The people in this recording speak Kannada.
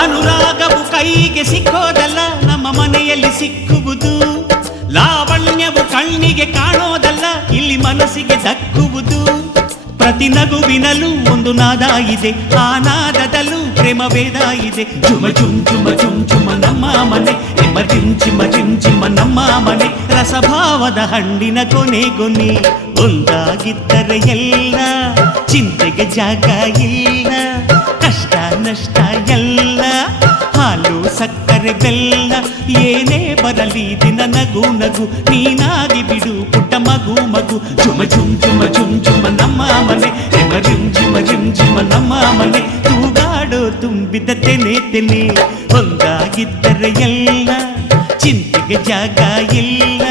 ಅನುರಾಗವು ಕೈಗೆ ಸಿಕ್ಕೋದಲ್ಲ, ನಮ್ಮ ಮನೆಯಲ್ಲಿ ಸಿಕ್ಕುವುದು. ಲಾವಣ್ಯವು ಕಣ್ಣಿಗೆ ಕಾಣೋದಲ್ಲ, ಇಲ್ಲಿ ಮನಸ್ಸಿಗೆ ದಕ್ಕುವುದು. ಪ್ರತಿ ನಗುವಿನಲ್ಲೂ ಒಂದು ನಾದ ಇದೆ, ಆ ನಾದದಲ್ಲೂ ಪ್ರೇಮ ವೇದ ಇದೆ. ಚುಮ ಚುಮ್ ಚುಮ ಚುಮ್ ಚುಮ ನಮ್ಮ ಮನೆ, ನಿಮ್ಮ ಚಿಮ್ ಚಿಮ ಚಿಮ್ ಚಿಮ ನಮ್ಮ ಮನೆ. ರಸಭಾವದ ಹಣ್ಣಿನ ಕೊನೆಗೊನೆ ಒಂದಾಗಿದ್ದರೆ ಎಲ್ಲ, ಚಿಂತೆಗೆ ಜಾಗ ಇಲ್ಲ, ಕಷ್ಟ ನಷ್ಟ ಎಲ್ಲ. ಹಾಲು ಸಕ್ಕರೆ ಬೆಲ್ಲ ಏನೇ ಬರಲಿ ದಿನ ನಗು ನಗು, ನೀನಾಗಿ ಬಿಡು ಪುಟ್ಟ ಮಗು ಮಗು. ಚುಮ ಚುಮ್ ಚುಮ ಚುಮ್ ಚುಮ ನಮ್ಮ ಮನೆ, ರಿಮ್ ಜಿಮ ಜಿಮ್ ಜಿಮ ನಮ್ಮ ಮನೆ. ತೂಗಾಡೋ ತುಂಬಿದ ತೆನೆ ತೆನೆ, ಒಂದಾಗಿದ್ದರೆ ಎಲ್ಲ, ಚಿಂತೆಗೆ ಜಾಗ ಇಲ್ಲ.